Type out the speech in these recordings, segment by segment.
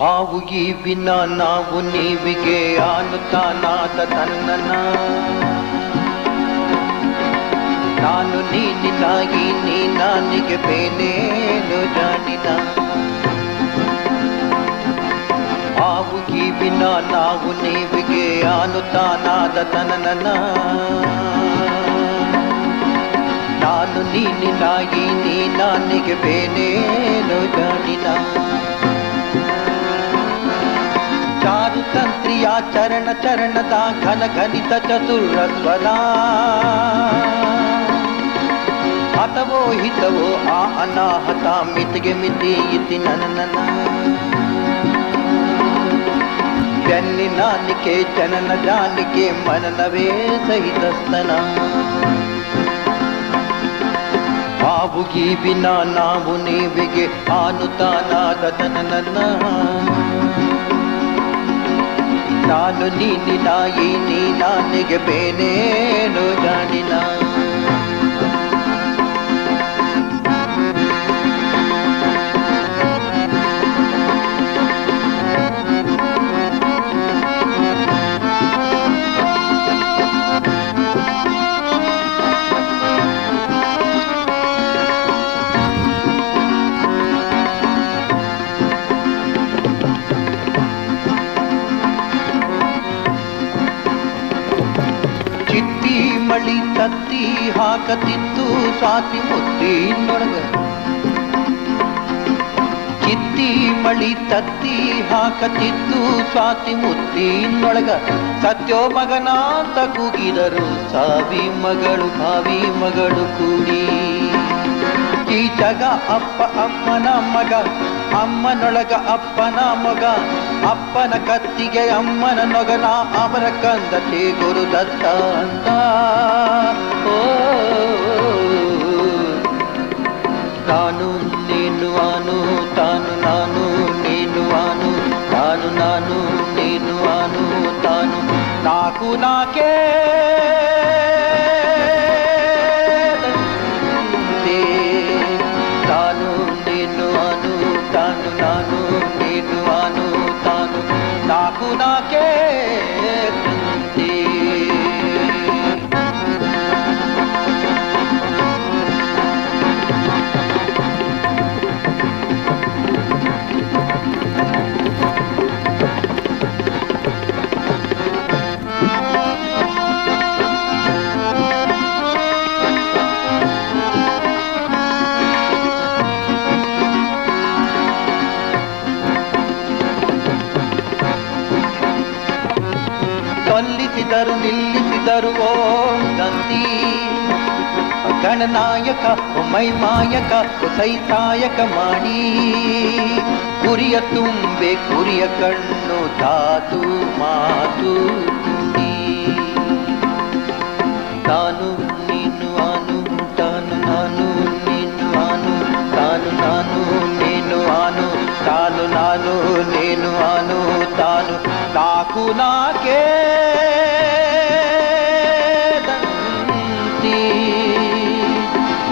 ಹಾವು ಈ ವಿನ ನಾವು ನೀವಿಗೆ ಆನುತ್ತಾನಾದ ತನ್ನನ ನಾನು ನೀನಿನಾಗಿ ನೀ ನಾನಿಗೆ ಬೇನೇನು ಜಾಣಿನ ಹಾವು ಈ ವಿನ ನಾವು ನೀವಿಗೆ ಆನುತ್ತಾನಾದ ತನ್ನನ ನಾನು ನೀನಿನಾಗಿ ನೀ ನಾನಿಗೆ ಬೇನೇನು ಜಾಣಿನ ಚಾರುತಂತ್ರಿಯ ಚರಣ ಚರಣದ ಘನ ಘನಿತ ಚತುರ ಸ್ವರ ಹತವೋ ಹಿತವೋ ಆ ಅನಾಹತ ಮಿತಿಗೆ ಮಿತಿ ಇತಿ ನನ್ನ ಜನ್ನಿನಾನಿಕೆ ಜನನ ಜಾನಿಕೆ ಮನನವೇ ಸಹಿತಸ್ತನ ಹಾವುಗಿ ಬಿನ ನಾವು ನೀವಿಗೆ ಆನುತ್ತಾನಾದ ತನನ ನಾನು ನೀನಿನಾಯಿ ನೀ ನಾನಿಗೆ ಬೇನೇನು ಜಾಣಿನ ಚಿತ್ತಿ ಮಳಿ ತತ್ತಿ ಹಾಕತಿತ್ತು ಸ್ವಾತಿ ಮುತ್ತಿನೊಳಗ ಚಿತ್ತಿ ಮಳಿ ತತ್ತಿ ಹಾಕತಿತ್ತು ಸ್ವಾತಿ ಮುತ್ತಿನೊಳಗ ಸತ್ಯೋ ಮಗನಾಂತ ಕೂಗಿದರು ಸಾವಿ ಮಗಳು ಭಾವಿ ಮಗಳು ಕೂಡಿ ಈ ಜಗ ಅಪ್ಪ ಅಮ್ಮನ ಮಗ ಅಮ್ಮನೊಳಗ ಅಪ್ಪನ ಮಗ ಅಪ್ಪನ ಕತ್ತಿಗೆ ಅಮ್ಮನ ನೊಗನ ಅವರ ಕಂದತಿ ಗುರುದತ್ತ ಅಂತ ತಾನು ನೀನು ಆನು ತಾನು ನಾನು ನೀನು ಆನು ತಾನು ನಾನು ನೀನು ಆನು ತಾನು ನಾಕು ನಾಕೆ ತಾನು ನೀನು ಆನು ತಾನು ನಾನು ನೀನು ಆನು ತಾನು ನಾಕು ನಾಕೆ ಕೊಲ್ಲಿಸಿದರು ನಿಲ್ಲಿಸಿದರು ಓ ತಂತಿ ಗಣನಾಯಕ ಮೈಮಾಯಕ ಸೈತಾಯಕ ಮಾಡಿ ಕುರಿಯ ತುಂಬೆ ಕುರಿಯ ಕಣ್ಣು ಧಾತು ಮಾತು ತಾನು ನೀನು ಆನು ತಾನು ನಾನು ನೀನು ಆನು ತಾನು ನಾನು ನೀನು ಆನು ತಾನು ನಾನು ನೀನು ಆನು ತಾನು ನಾಕು ನಾಕೆ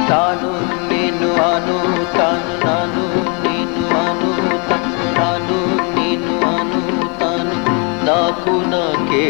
ತಾನು ನೀನು ಆನು ತಾನು ನಾನು ನೀನು ಆನು ತಾನು ನಾನು ನೀನು ಆನು ತಾನು ನಾಕು ನಾಕೆ